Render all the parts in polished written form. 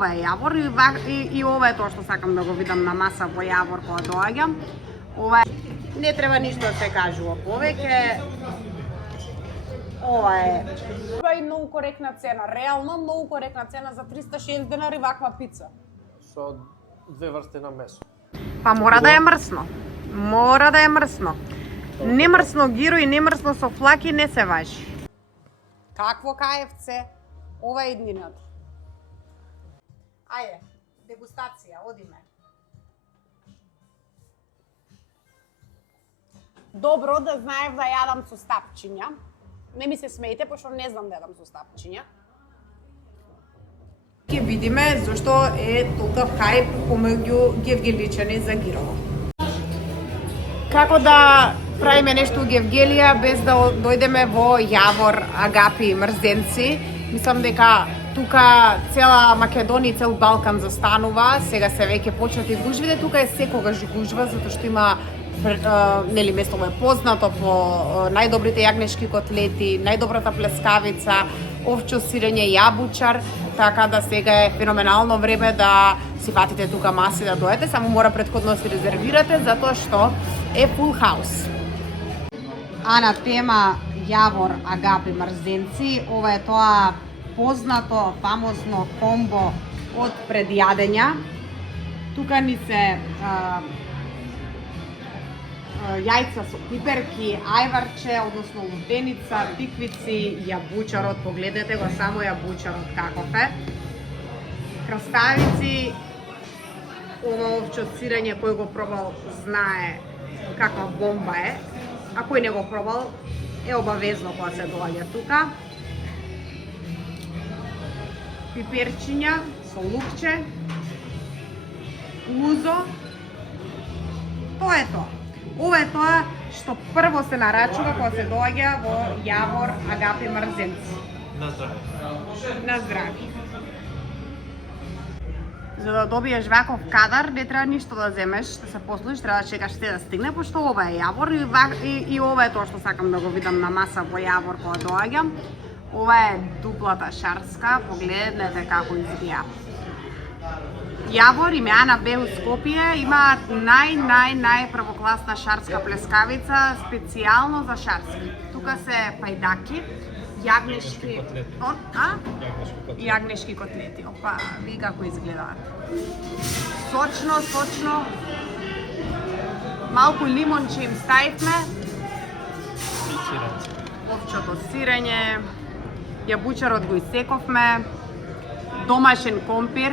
Ова е јавор и ова е тоа што сакам да го видам на маса во јавор кога доаѓам. Ова не треба ништо да се кажува повеќе. Ова е многу коректна цена, реално многу коректна цена за 360 денари ваква пица. Со две врсти на месо. Па мора да е мрсно. Мора да е мрсно. Немрсно гиро и немрсно со флаки не се важи. Какво KFC? Ова е иднината. Ајде, дегустација, одиме. Добро да знаев да јадам со стапчиња. Не ми се смејте, пошто не знам да јадам со стапчиња. Ќе видиме зашто е толков хајп помеѓу гевгеличани за гирово. Како да правиме нешто у Гевгелија без да дојдеме во Јавор, Агапи и Мрзенци. Мислам дека тука цела Македонија и цел Балкан застанува. Сега се веќе почнати гужвите. Тука е секогаш гужва затоа што има нели местото е познато по најдобрите јагнешки котлети, најдобрата плескавица, овчо сирење, јабучар, така да сега е феноменално време да си фатите тука маси да дојдете, само мора претходно да се резервирате затоа што е full house. А на тема Јавор, Агапи, Мрзенци, ова е тоа познато, фамозно комбо од предјадења. Тука ни се јајца со пиперки, ајварче, односно лутеница, тиквици, јабучарот, погледнете го само јабучарот каков е. Краставици, ова овчо сирење кој го пробал знае каква бомба е, а кој не го пробал е обавезно кога се доаѓа тука. Пиперчиња со лукче, лузо, тоа е тоа. Ова е тоа што прво се нарачува кога се доаѓа во Јавор, Агапи, Мрзенци. На здравје. На здравје. За да добиеш ваков кадар, не треба ништо да земеш, да се послушиш, треба да чекаш те да стигне, пошто ова е Јавор и ова е тоа што сакам да го видам на маса во Јавор кога доаѓам. Ова е дуплата шарска, погледнете како изгледа. Јавор и Меана Беу Скопје има најпрвокласна шарска плескавица, специјално за шарски. Тука се пајдаки, јагнешки јагнешки котлети. Опа, ви како изгледаат. Сочно. Малку лимонче им ставивме. Овчото сирење, јабучарот го исековме, домашен компир.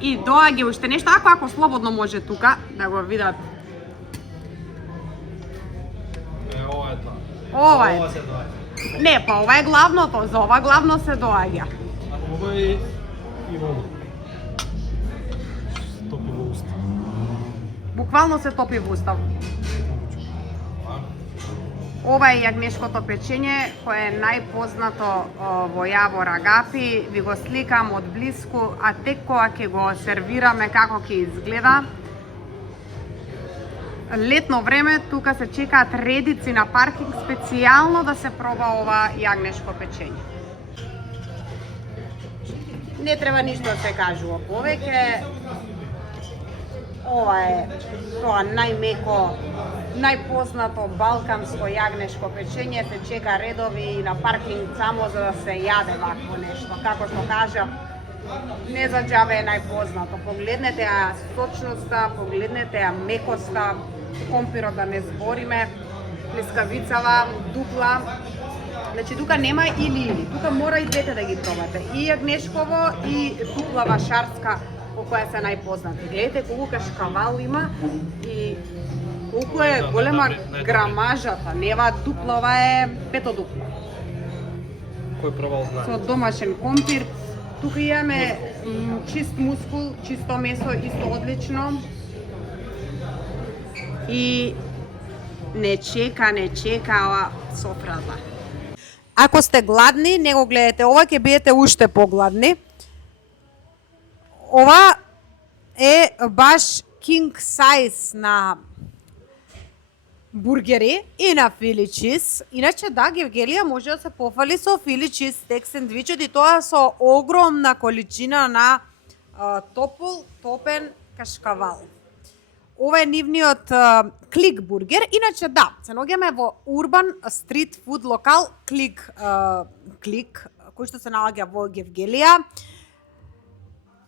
И доаѓа уште нешто, ако слободно може тука да го видат. Ова е тоа. Ова е. Ова се доаѓа. Не, па ова е главното, за ова главно се доаѓа. Ова е и вода. Топи во уста. Буквално се топи во уста. Ова е јагнешкото печење, кое е најпознато во Јавор, Агапи. Ви го сликам од блиску, а тек кога ќе го сервираме како ќе изгледа. Летно време тука се чекаат редици на паркинг специјално да се проба ова јагнешко печење. Не треба ништо да се кажува повеќе. Ова е тоа најмеко, најпознато балканско јагнешко печење, се чека редови и на паркинг само за да се јаде вакво нешто. Како што кажав, не за џабе е најпознато. Погледнете ја сочноста, погледнете ја мекоста, компирот да не збориме, плескавицава, дупла. Значи тука нема или, тука мора и двете да ги пробате. И јагнешково и дуплава шарска, по која се најпознати. Гледате колку кашкавал има и колку е голема грамажата. Нева дуплова е петодупла. Кој пробал знае. Со домашен компир. Тука имаме чист мускул, чисто месо, исто одлично. И не чека ова софрата. Ако сте гладни, не го гледате ова, ќе бидете уште погладни. Ова е баш king size на бургери и на Фили чиз. Иначе да, Гевгелија може да се пофали со Фили чиз стек сендвичот и тоа со огромна количина на топен кашкавал. Ова е нивниот Клик бургер. Иначе да, се наоѓаме во урбан стрит фуд локал Клик, кој што се наоѓа во Гевгелија.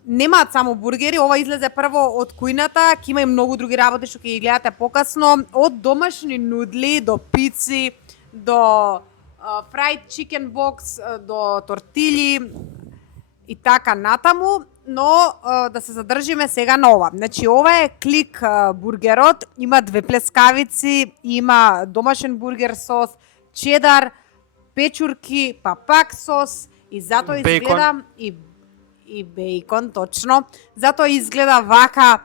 Немаат само бургери, ова излезе прво од кујната, ќе има и многу други работи што ќе ги гледате покасно, од домашни нудли до пици, до fried chicken box, до тортили и така натаму, но да се задржиме сега на ова. Значи ова е Клик бургерот, има две плескавици, има домашен бургер сос, чедар, печурки, папак сос и затоа изгледа и бејкон, точно. Затоа изгледа вака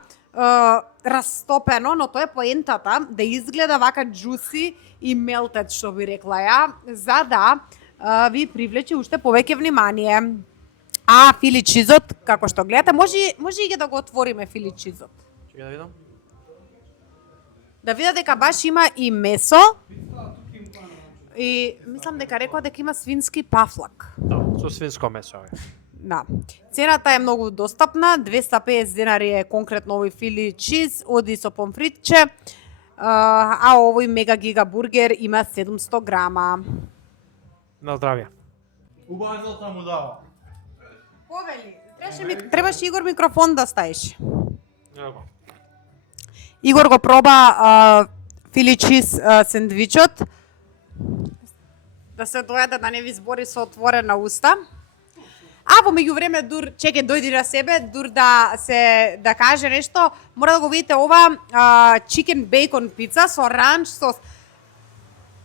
растопено, но тоа е поентата, да изгледа вака джуси и мелтед, што би рекла ја, за да ви привлече уште повеќе внимание. А Фили чизот, како што гледате, може и да го отвориме Фили чизот. Чекај да видам. Да видат дека баш има и месо, и мислам дека рекоа дека има свински пафлак. Да, со свинско месо е. Да. Цената е многу достапна, 250 денари е конкретно овој Фили чиз, оди со помфритче, а овој мега гига бургер има 700 грама. На здравје. Убавата му дава. Повели, требаше Игор микрофон да ставиш. Ево. Игор го проба Фили чиз сендвичот. Да се дојаде, да не ви збори со отворена уста. А во меѓувреме дур чеке дојди на себе, дур да каже нешто, мора да го видите ова chicken bacon пица со ранч сос.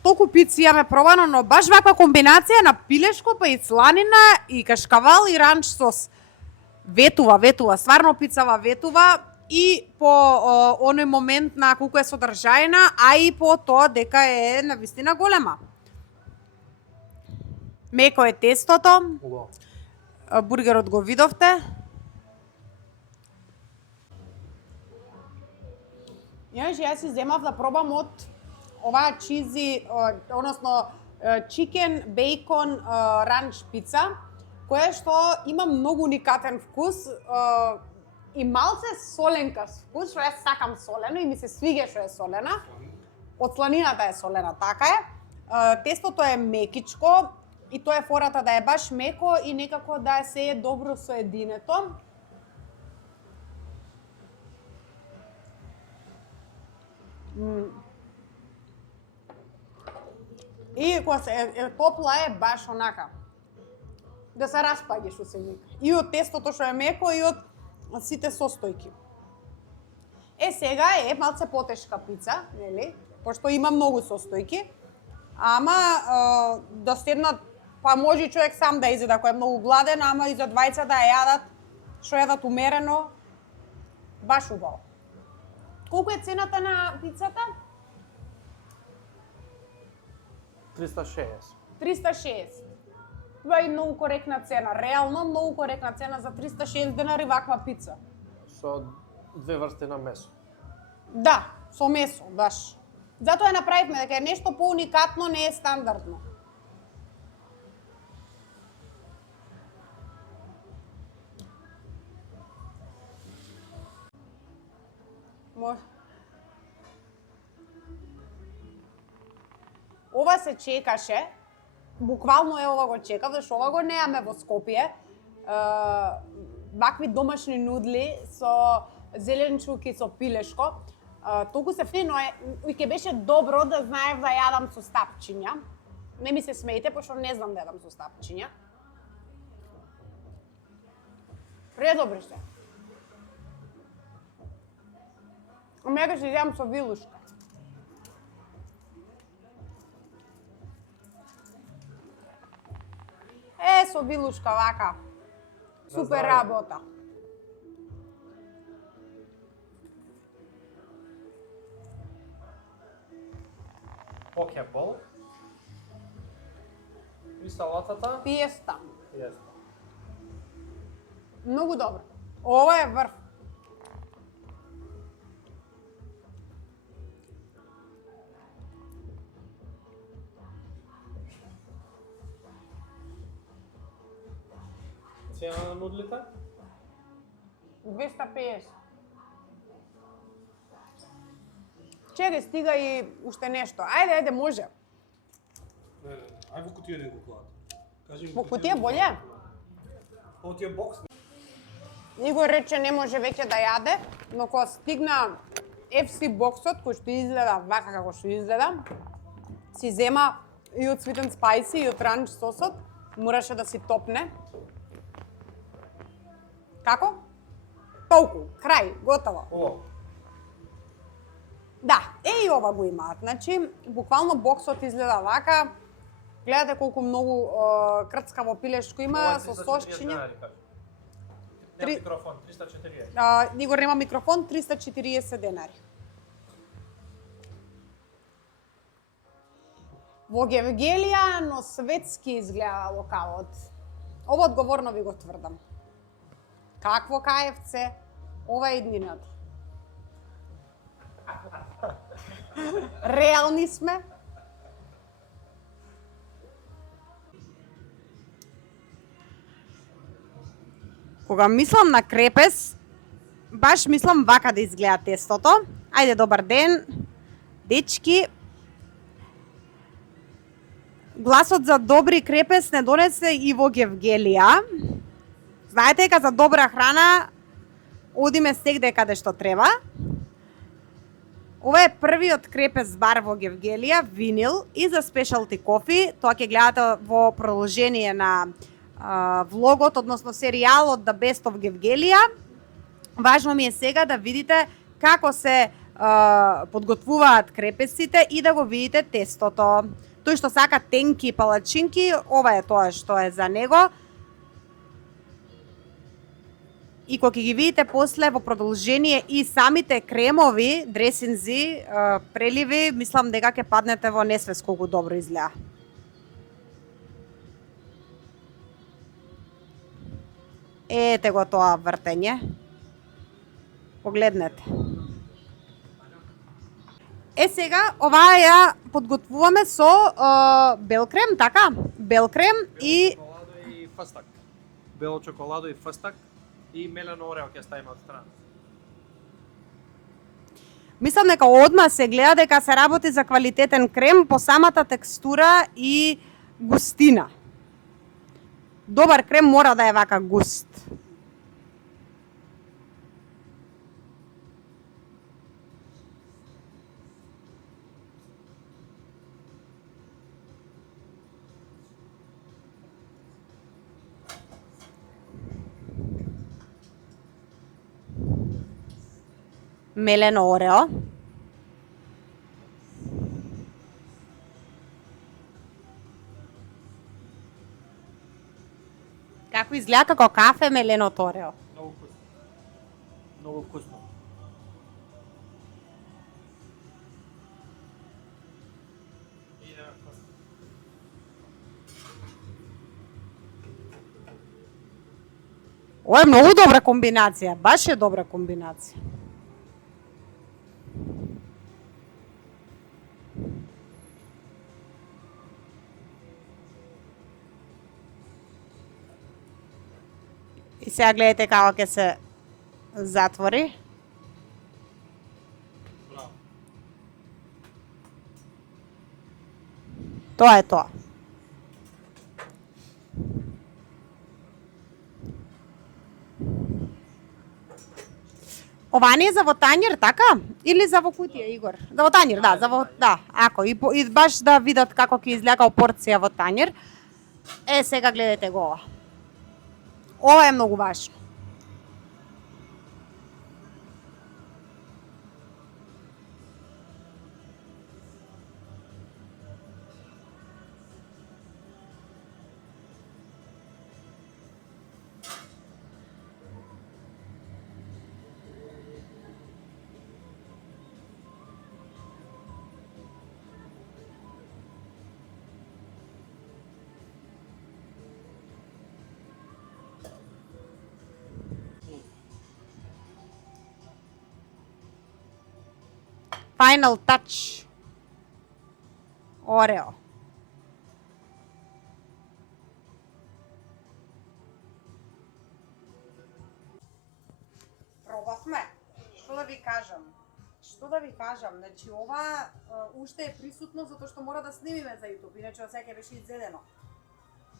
Толку пици имаме пробано, но баш ваква комбинација на пилешко па и сланина и кашкавал и ранч сос. Ветува, стварно пицава ветува и по оној момент на колку е содржајна, а и по тоа дека е навистина голема. Меко е тестото. Бургерот го видовте. Јас си земав да пробам од оваа чизи, односно chicken bacon ранч пица, која што има многу уникатен вкус и малце соленка вкус, што јас сакам солено и ми се свиѓа што е солена. Од сланината е солена, така е. Тестото е мекичко и тоа е фората да е баш меко и некако да се е добро соединето. И кога се топла е баш онака. Да се распаѓа што се вика. И од тестото што е меко и од сите состојки. Сега е малце потешка пица, нели? Пошто има многу состојки. Ама да седнат, па може човек сам да изеда кој е многу гладен, ама и за двајца да ја јадат, што јадат умерено, баш убаво. Колку е цената на пицата? 360. 360. Тоа е многу коректна цена, реално многу коректна цена за 360 денари ваква пица. Со две врсти на месо. Да, со месо, баш. Затоа ја направивме дека е нешто поуникатно, не е стандардно. Ова се чекаше, буквално е ова го чекав, зашто ова го неаме во Скопје. Вакви домашни нудли со зеленчуки со пилешко. Толку се фино е, и ке беше добро да знаев да јадам со стапчиња. Не ми се смејте, пошто не знам да јадам со стапчиња. Предобри се. Ама ја ќе се јадам со вилушка. Со вилушка вака. Супер работа. Покебол. И салатата. Пиеста. Јеста. Многу добро. Ова е врв. Цена на нудлите? 250. Чекај, стига и уште нешто. Ајде, може. Не, ај во кутија не го клад. Кажи ми Во кутија боле? Во тие бокс. Игор рече не може веќе да јаде, но кога стигна FC боксот, кој што изгледа вака како што изгледа, си зема и од sweet and spicy и од ранч сосот, мораше да си топне. Како? Толку, крај, готово. О, Да, и ова го имаат. Значи, буквално боксот изгледа вака. Гледате колку многу крцкаво пилешко има со сосчиња. Нема микрофон, 340. Игор нема микрофон, 340 денари. Во Гевгелија, но светски изгледа локалот. Ова одговорно ви го тврдам. Какво KFC? Ова е иднината. Реални сме. Кога мислам на крепес, баш мислам вака да изгледа тестото. Ајде, добар ден, дечки. Гласот за добри крепес не донесе и во Гевгелија. Знаете дека за добра храна одиме сегде каде што треба. Ова е првиот крепес бар во Гевгелија, Винил, и за спешалти кофи. Тоа ќе гледате во продолжение на влогот, односно серијалот The Best of Гевгелија. Важно ми е сега да видите како се подготвуваат крепесите и да го видите тестото. Тој што сака тенки палачинки, ова е тоа што е за него. И кога ќе ги видите после во продолжение и самите кремови, дресинзи, преливи, мислам дека ќе паднете во несвест колку добро изгледа. Ете го тоа вртење. Погледнете. Сега, оваа ја подготвуваме со бел крем, така? Бел крем и чоколадо и фастак. Бело чоколадо и фастак и мелено орео ќе ставиме од страна. мислам дека одма се гледа дека се работи за квалитетен крем по самата текстура и густина. Добар крем мора да е вака густ. Мелено орео. Како изгледа како кафе меленото орео? Многу вкусно. Многу вкусно. Ова е многу добра комбинација, баш е добра комбинација. И сега гледате како ќе се затвори. Браво. Тоа е тоа. Ова не е за во тањер, така? Или за во кутија, Игор? За во тањер, да, да. Ако и баш да видат како ќе изгледа порција во тањер. Сега гледате го ова. Ова е многу важно. Final touch. Oreo. пробавме. Што да ви кажам? Значи ова уште е присутно затоа што мора да снимиме за YouTube, иначе од сега беше изедено.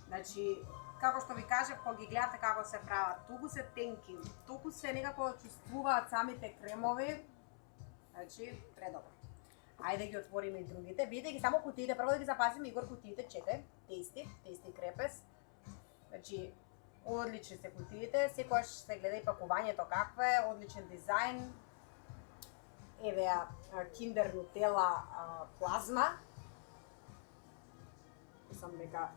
Значи, како што ви кажав, кога ги гледате како се прават, толку се тенки, толку се некако чувствуваат самите кремови. Значи, предобро. Ајде ги отвориме и другите. Видите ги само кутиите, прво да ги запазиме Игор кутиите, чекај. Тести крепес. Значи, одлични се кутиите, секогаш се гледа и пакувањето какво е, одличен дизајн. Еве ја Kinder Nutella плазма. Мислам дека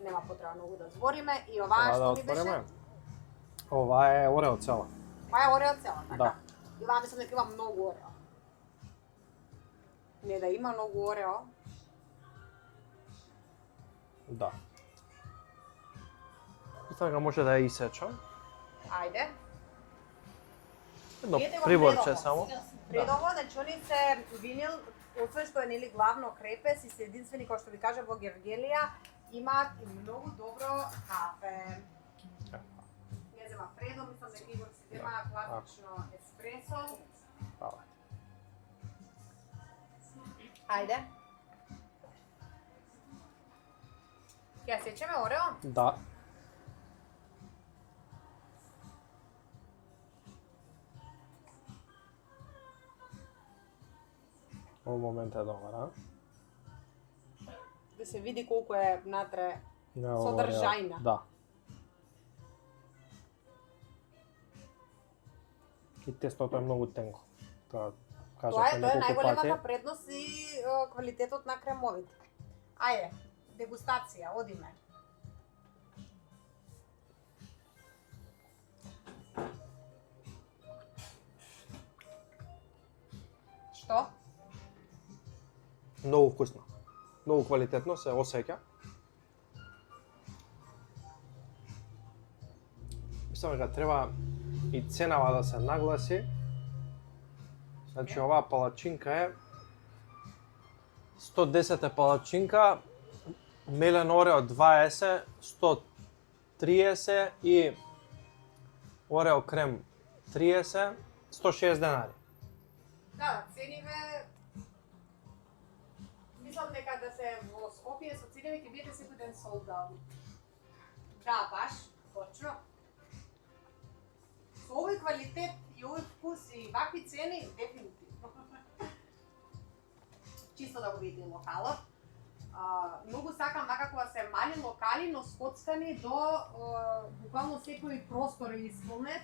нема потреба многу да збориме. И оваа што ли беше? Ова е Орео цела. Ова е Орео цела, така? Да. И оваа мислам дека има многу Орео. Не да има многу Орео. Да. Сега може да ја исечам. Ајде. Едно Видете го приборче предово. само. Предово, значи они се винил, освен што е нели главно крепес и се единствени, кој што ви кажа во Гевгелија, имаат и многу добро кафе. Не зема Фредо, мислам дека Игор си зема класично еспресо. Ајде. Ќе ја сечеме Орео? Да. Во момент е добар, а? Да се види колку е внатре Да, содржајна. Да. И тестото е многу тенко. Тоа Тоа е неколку најголемата пати. предност и квалитетот на кремовите. Ајде, дегустација, одиме. Што? Многу вкусно. Многу квалитетно се осеќа. Мислам дека треба и ценава да се нагласи. Значи оваа палачинка е 110 е палачинка, мелен Орео 20, 130 и Орео крем 30, 160 денари. Да, цениве... Мислам дека да се во Скопје со цениве ќе бидете секој ден sold out. Да, баш, точно. Со овој квалитет и овој вкус и вакви цени, дефинитивно. Чисто да го видите локалот. Многу сакам вака кога се мали локали, но скоцкани до буквално секој простор е исполнет.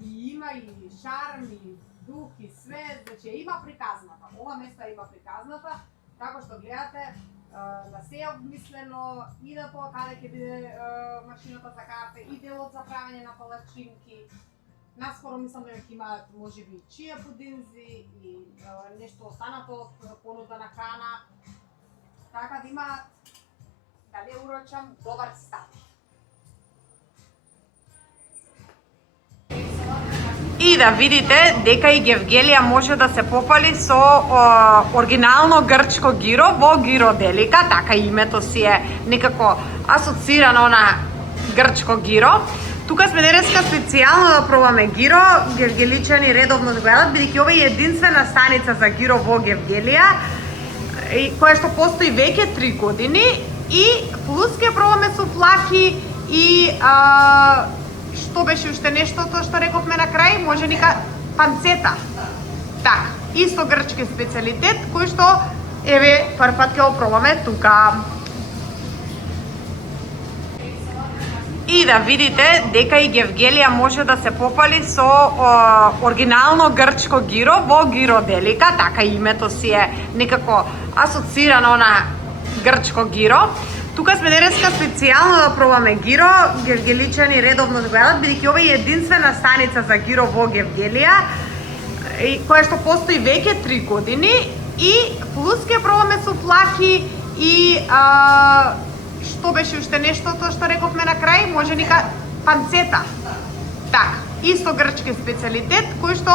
И има и шарм, и дух, и све, значи има приказната. Ова место има приказната, како што гледате, на се е обмислено и на тоа каде ќе биде машината за кафе, и делот за правење на палачинки. Наскоро мислам дека ќе имаат можеби чија пудинзи и нешто останато од понуда на храна. Така да има, да не урочам, добар старт. И да видите дека и Гевгелија може да се попали со оригинално грчко гиро во Гироделика, така името си е некако асоцирано на грчко гиро. Тука сме денеска специјално да пробаме гиро, гевгеличани редовно го гледат, бидејќи ова е единствена станица за гиро во Гевгелија, која што постои веќе 3 години и плюс ќе пробаме со плаки и што беше уште нештото што рековме на крај, може нека панцета. Така, исто грчки специјалитет кој што еве првпат ќе го пробаме тука. И да видите дека и Гевгелија може да се попали со оригинално грчко гиро во Гироделика, така името си е некако асоцирано на грчко гиро. Тука сме денеска специјално да пробаме гиро, гевгеличани редовно го гледат, бидејќи ова е единствена станица за гиро во Гевгелија, која што постои веќе 3 години и плюс ќе пробаме со плаки и што беше уште нештото што рековме на крај, може нека панцета. Така, исто грчки специјалитет кој што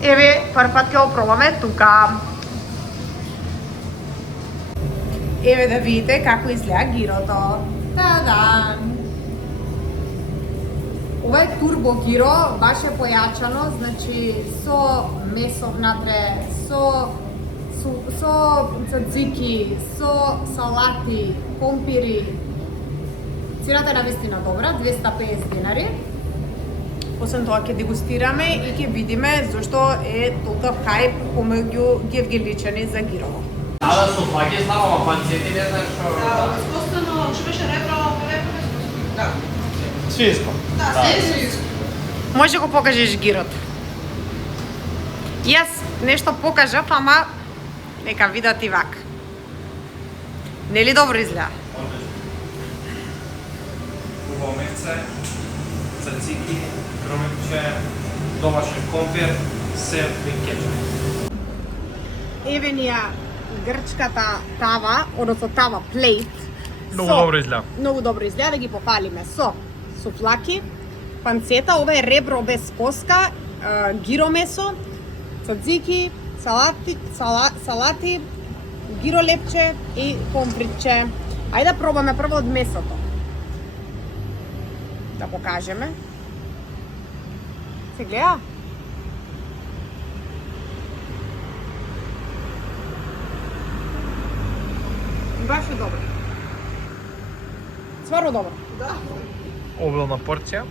еве првпат ќе го пробаме тука. Еве да видите како изгледа гирото. Тадан! Ова е турбо гиро, баш е појачано, значи со месо внатре, со цацики, со салати, компири. Цената е навистина добра, 250 денари. Освен тоа ќе дегустираме и ќе видиме зашто е толков хајп помеѓу гевгеличани за гирово. Да се фаќи слава, ама панцети не знаеш што. Искусствено, што беше ребро Да. Свинско. Да, свинско. Може да го покажеш гирот. Јас нешто покажав, ама нека видат и вак. Нели добро изгледа? Убаво месце, цацики, кромиче, домашен компир, сир и кетчуп. Еве ни ја грчката тава, односно тава плейт. Многу добро изгледа. Многу добро изгледа, да ги пофалиме со суфлаки, панцета, ова е ребро без коска, гиро месо, цацики, салати, гиро лепче и компритче. Ајде да пробаме прво од месото. Да покажеме. Се гледа? Баш е добро. Стварно добро. Обилна порција.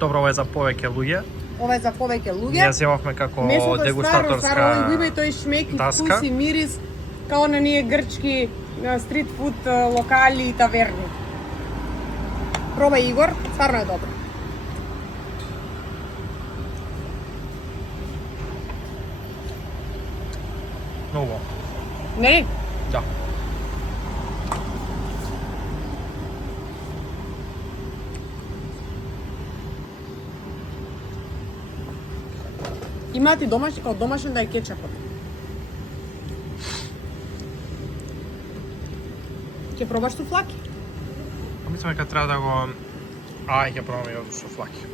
Добро, ова е за повеќе луѓе. Ова е за повеќе луѓе. Ние земавме како Месото дегустаторска стварно има и тој шмек и таска. вкус и мирис као на ние грчки стрит фуд локали и таверни. Пробај, Игор, стварно е добро. Многу. Нели? Да. Имаат и домашни, као домашен да е кетчапот. Ќе пробаш суфлаки? Мислам дека треба да го ќе пробаме и со флаки.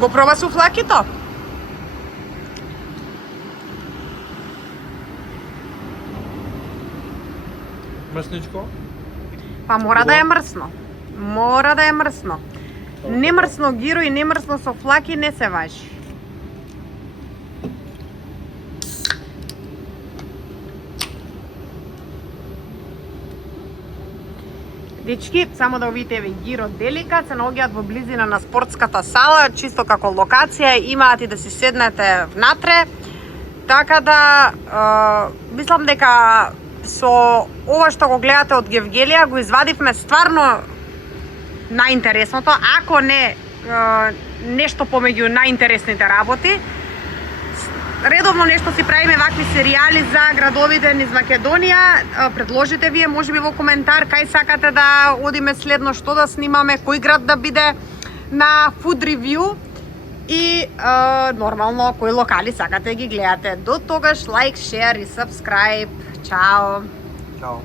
Го проба суфлакито? Мрсничко. Па мора да е мрсно. Мора да е мрсно. Немрсно гиро и немрсно со флаки не се важи. Дечки, само да видите еве гиро делика, се наоѓаат во близина на спортската сала, чисто како локација, имаат и да си седнете внатре. Така да, мислам дека со ова што го гледате од Гевгелија го извадивме стварно најинтересното, ако не нешто помеѓу најинтересните работи. Редовно нешто си правиме вакви серијали за градовите низ Македонија. Предложите вие можеби во коментар кај сакате да одиме следно, што да снимаме, кој град да биде на food review и нормално кои локали сакате да ги гледате. До тогаш лайк, шер и subscribe. Чао! Чао.